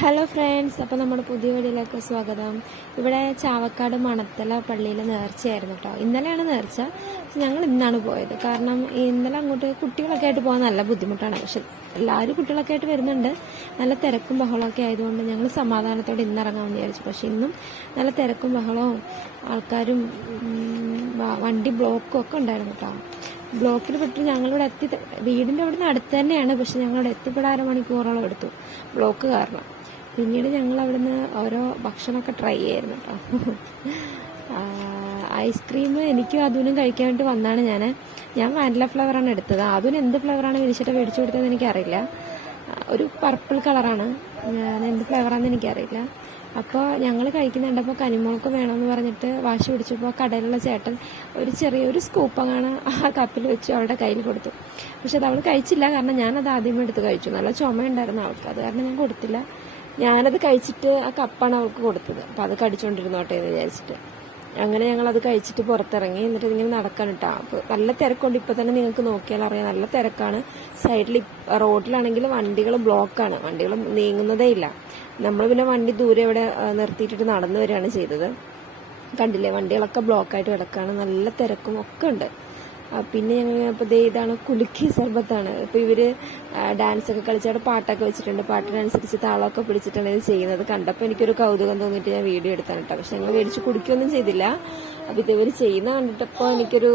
Hello friends, അപ്പോൾ നമ്മുടെ പുതിയ വീഡിയോയിലേക്ക് സ്വാഗതം. ഇവിടെ ചാവക്കാട് മണത്തല പള്ളിയിൽ നേർച്ചയായിരുന്നു കേട്ടോ. ഇന്നലെയാണ് നേർച്ച. ഞങ്ങൾ ഇന്നാണ് പോയത്. കാരണം ഇന്നലെ അങ്ങോട്ട് കുട്ടികളൊക്കെ ആയിട്ട് പോകാൻ നല്ല ബുദ്ധിമുട്ടാണ്. പക്ഷെ എല്ലാവരും കുട്ടികളൊക്കെ ആയിട്ട് വരുന്നുണ്ട്. നല്ല തിരക്കും ബഹളമൊക്കെ ആയതുകൊണ്ട് ഞങ്ങൾ സമാധാനത്തോടെ ഇന്നിറങ്ങാമെന്ന് വിചാരിച്ചു. പക്ഷെ ഇന്നും നല്ല തിരക്കും ബഹളവും ആൾക്കാരും വണ്ടി ബ്ലോക്കും ഒക്കെ ഉണ്ടായിരുന്നു കേട്ടോ. ബ്ലോക്കിൽ പെട്ട് ഞങ്ങളിവിടെ വീടിൻ്റെ അവിടെ നിന്ന് അടുത്ത് തന്നെയാണ്. പക്ഷെ ഞങ്ങളിവിടെ എത്തിപ്പെടാൻ അരമണിക്കൂറോളം എടുത്തു ബ്ലോക്ക് കാരണം. പിന്നീട് ഞങ്ങൾ അവിടുന്ന് ഓരോ ഭക്ഷണമൊക്കെ ട്രൈ ചെയ്യായിരുന്നു കേട്ടോ. ഐസ്ക്രീം എനിക്കും അതിനും കഴിക്കാൻ വേണ്ടി വന്നാണ് ഞാൻ വാനില ഫ്ലേവറാണ് എടുത്തത്. അതിന് എന്ത് ഫ്ലേവറാണ് വിളിച്ചിട്ട് മേടിച്ചു കൊടുത്തതെന്ന് എനിക്കറിയില്ല. ഒരു പർപ്പിൾ കളറാണ്. ഞാൻ എന്ത് ഫ്ലേവറാണെന്ന് എനിക്കറിയില്ല. അപ്പോൾ ഞങ്ങൾ കഴിക്കുന്നുണ്ടപ്പോൾ കനിമോൾക്ക് വേണമെന്ന് പറഞ്ഞിട്ട് വാശി പിടിച്ചപ്പോൾ കടയിലുള്ള ചേട്ടൻ ഒരു ചെറിയൊരു സ്കൂപ്പങ്ങാണ് ആ കപ്പിൽ വെച്ച് അവളുടെ കയ്യിൽ കൊടുത്തു. പക്ഷെ അത് അവൾ കഴിച്ചില്ല. കാരണം ഞാനത് ആദ്യമേ എടുത്ത് കഴിച്ചു. നല്ല ചുമയുണ്ടായിരുന്നു അവൾക്ക്. അത് കാരണം ഞാൻ കൊടുത്തില്ല. ഞാനത് കഴിച്ചിട്ട് ആ കപ്പാണ് അവൾക്ക് കൊടുത്തത്. അപ്പം അത് കടിച്ചുകൊണ്ടിരുന്നോട്ടെ എന്ന് വിചാരിച്ചിട്ട് അങ്ങനെ ഞങ്ങളത് കഴിച്ചിട്ട് പുറത്തിറങ്ങി. എന്നിട്ട് ഇങ്ങനെ നടക്കാൻ ഇട്ടാ. അപ്പോൾ നല്ല തിരക്കുണ്ട്. ഇപ്പം തന്നെ നിങ്ങൾക്ക് നോക്കിയാൽ അറിയാം, നല്ല തിരക്കാണ്. സൈഡിൽ റോഡിലാണെങ്കിൽ വണ്ടികൾ ബ്ലോക്കാണ്. വണ്ടികൾ നീങ്ങുന്നതേ ഇല്ല. നമ്മൾ പിന്നെ വണ്ടി ദൂരെ ഇവിടെ നിർത്തിയിട്ടിട്ട് നടന്നു വരികയാണ് ചെയ്തത്. കണ്ടില്ലേ, വണ്ടികളൊക്കെ ബ്ലോക്കായിട്ട് കിടക്കുകയാണ്. നല്ല തിരക്കും ഒക്കെ ഉണ്ട്. പിന്നെ ഞങ്ങൾ ഇപ്പോൾ ഇതാണ് കുലുക്കി സർബത്താണ്. ഇപ്പോൾ ഇവർ ഡാൻസൊക്കെ കളിച്ച് അവിടെ പാട്ടൊക്കെ വെച്ചിട്ടുണ്ട്. പാട്ടിനനുസരിച്ച് താളമൊക്കെ പിടിച്ചിട്ടാണ് ഇത് ചെയ്യുന്നത്. കണ്ടപ്പോൾ എനിക്കൊരു കൗതുകം തോന്നിയിട്ട് ഞാൻ വീഡിയോ എടുത്താണ് കേട്ടോ. പക്ഷെ ഞങ്ങൾ മേടിച്ച് കുടിക്കുകയൊന്നും ചെയ്തില്ല. അപ്പോൾ ഇതേവർ ചെയ്യുന്ന കണ്ടിട്ടപ്പോൾ എനിക്കൊരു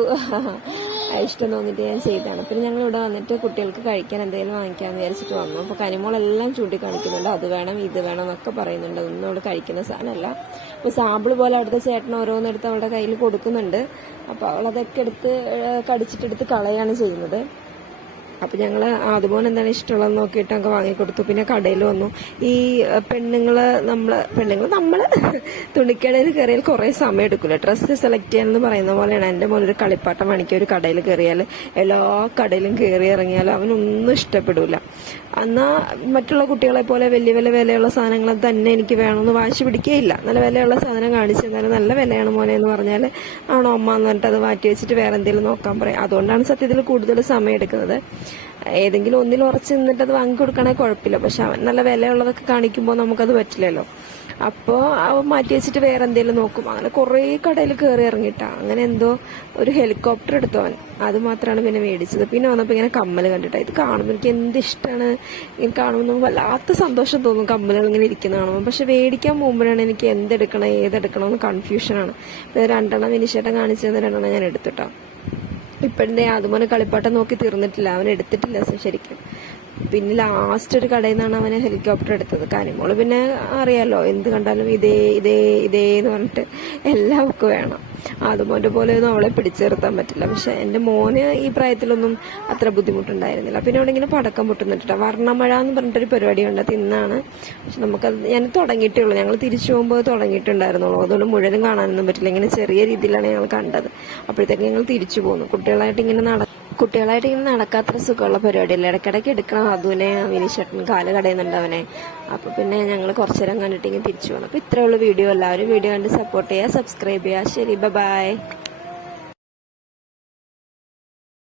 ഇഷ്ടം തോന്നിയിട്ട് ഞാൻ ചെയ്തതാണ്. പിന്നെ ഞങ്ങൾ ഇവിടെ വന്നിട്ട് കുട്ടികൾക്ക് കഴിക്കാൻ എന്തെങ്കിലും വാങ്ങിക്കാമെന്ന് വിചാരിച്ചിട്ട് വന്നു. അപ്പോൾ കനിമോളെല്ലാം ചൂണ്ടിക്കാണിക്കുന്നുണ്ട്. അത് വേണം ഇത് വേണം എന്നൊക്കെ പറയുന്നുണ്ട്. ഒന്നും അവിടെ കഴിക്കുന്ന സാധനമല്ല. അപ്പോൾ സാമ്പിൾ പോലെ അവിടുത്തെ ചേട്ടൻ ഓരോന്നെടുത്ത് അവളുടെ കയ്യിൽ കൊടുക്കുന്നുണ്ട്. അപ്പോൾ അവളതൊക്കെ എടുത്ത് കടിച്ചിട്ടെടുത്ത് കളയാണ് ചെയ്യുന്നത്. അപ്പം ഞങ്ങൾ അതുപോലെ എന്താണ് ഇഷ്ടമുള്ളതെന്ന് നോക്കിയിട്ട് ഞങ്ങൾക്ക് വാങ്ങിക്കൊടുത്തു. പിന്നെ കടയിൽ വന്നു. ഈ പെണ്ണുങ്ങൾ നമ്മൾ തുണിക്കടയിൽ കയറിയാൽ കുറേ സമയം എടുക്കില്ല. ഡ്രസ്സ് സെലക്ട് ചെയ്യാനെന്ന് പറയുന്ന പോലെയാണ്. എൻ്റെ മോനൊരു കളിപ്പാട്ടം വാങ്ങിക്കുക ഒരു കടയിൽ കയറിയാൽ എല്ലാ കടയിലും കയറി ഇറങ്ങിയാലും അവനൊന്നും ഇഷ്ടപ്പെടില്ല. എന്നാൽ മറ്റുള്ള കുട്ടികളെ പോലെ വലിയ വിലയുള്ള സാധനങ്ങൾ തന്നെ എനിക്ക് വേണമെന്ന് വാശി പിടിക്കുകയില്ല. നല്ല വിലയുള്ള സാധനം കാണിച്ചു തന്നാലും നല്ല വിലയാണ് മോനെ എന്ന് പറഞ്ഞാൽ ആണോ അമ്മ എന്ന് പറഞ്ഞിട്ട് അത് മാറ്റി വെച്ചിട്ട് വേറെ എന്തെങ്കിലും നോക്കാൻ പറയും. അതുകൊണ്ടാണ് സത്യത്തിൽ കൂടുതൽ സമയം എടുക്കുന്നത്. ഏതെങ്കിലും ഒന്നിൽ ഉറച്ച് നിന്നിട്ട് അത് വാങ്ങിക്കൊടുക്കണേ കുഴപ്പമില്ല. പക്ഷെ അവൻ നല്ല വിലയുള്ളതൊക്കെ കാണിക്കുമ്പോൾ നമുക്കത് പറ്റില്ലല്ലോ. അപ്പോൾ അവൻ മാറ്റി വെച്ചിട്ട് വേറെ എന്തെങ്കിലും നോക്കും. അങ്ങനെ കുറേ കടയിൽ കയറി ഇറങ്ങിയിട്ടാ. അങ്ങനെ എന്തോ ഒരു ഹെലികോപ്റ്റർ എടുത്തു അവൻ. അത് മാത്രമാണ് പിന്നെ മേടിച്ചത്. പിന്നെ വന്നപ്പോൾ ഇങ്ങനെ കമ്മൽ കണ്ടിട്ടാ. ഇത് കാണുമ്പോൾ എനിക്ക് എന്ത് ഇഷ്ടമാണ്. ഇങ്ങനെ കാണുമ്പോൾ നമുക്ക് വല്ലാത്ത സന്തോഷം തോന്നും കമ്മലുകൾ ഇങ്ങനെ ഇരിക്കുന്ന കാണുമ്പോൾ. പക്ഷെ മേടിക്കാൻ പോകുമ്പോഴാണ് എനിക്ക് എന്തെടുക്കണം ഏതെടുക്കണം എന്ന് കൺഫ്യൂഷനാണ്. രണ്ടെണ്ണം വിനിശേട്ടൻ കാണിച്ചു തന്ന രണ്ടെണ്ണം ഞാൻ എടുത്തിട്ടോ. ഇപ്പോഴത്തെ അതുപോലെ കളിപ്പാട്ടം നോക്കി തീർന്നിട്ടില്ല. അവൻ എടുത്തിട്ടില്ല ശരിക്കും. പിന്നെ ലാസ്റ്റ് ഒരു കടയിൽ നിന്നാണ് അവന് ഹെലികോപ്റ്റർ എടുത്തത്. കനിമോള് പിന്നെ അറിയാലോ, എന്ത് കണ്ടാലും ഇതേ എന്ന് പറഞ്ഞിട്ട് എല്ലാവർക്കും വേണം. അതുപോലെ പോലെയൊന്നും അവളെ പിടിച്ചു നിർത്താൻ പറ്റില്ല. പക്ഷെ എൻ്റെ മോന് ഈ പ്രായത്തിലൊന്നും അത്ര ബുദ്ധിമുട്ടുണ്ടായിരുന്നില്ല. പിന്നെ അവിടെ ഇങ്ങനെ പടക്കം പൊട്ടുന്നിട്ടാ. വർണ്ണമഴ എന്ന് പറഞ്ഞിട്ടൊരു പരിപാടിയുണ്ട്. അത് ഇന്നാണ്. പക്ഷെ നമുക്കത് ഞാൻ തുടങ്ങിയിട്ടേ ഉള്ളൂ. ഞങ്ങൾ തിരിച്ചു പോകുമ്പോൾ തുടങ്ങിയിട്ടുണ്ടായിരുന്നുള്ളൂ. അതുകൊണ്ട് മുഴുവനും കാണാനൊന്നും പറ്റില്ല. ഇങ്ങനെ ചെറിയ രീതിയിലാണ് ഞങ്ങൾ കണ്ടത്. അപ്പോഴത്തേക്ക് ഞങ്ങൾ തിരിച്ചു പോന്നു. കുട്ടികളായിട്ട് ഇങ്ങനെ നടക്കാത്ര സുഖമുള്ള പരിപാടിയല്ല. ഇടയ്ക്കിടയ്ക്ക് എടുക്കണം. അതുവിനെ വിനിശേട്ടൻ കാല് കടയുന്നുണ്ട് അവനെ. അപ്പൊ പിന്നെ ഞങ്ങൾ കുറച്ചു നേരം കണ്ടിട്ട് ഇങ്ങനെ തിരിച്ചു പോകണം. അപ്പൊ ഇത്രയുള്ള വീഡിയോ. എല്ലാവരും വീഡിയോ കണ്ട് സപ്പോർട്ട് ചെയ്യുക, സബ്സ്ക്രൈബ് ചെയ്യുക. ശരി, ബൈ.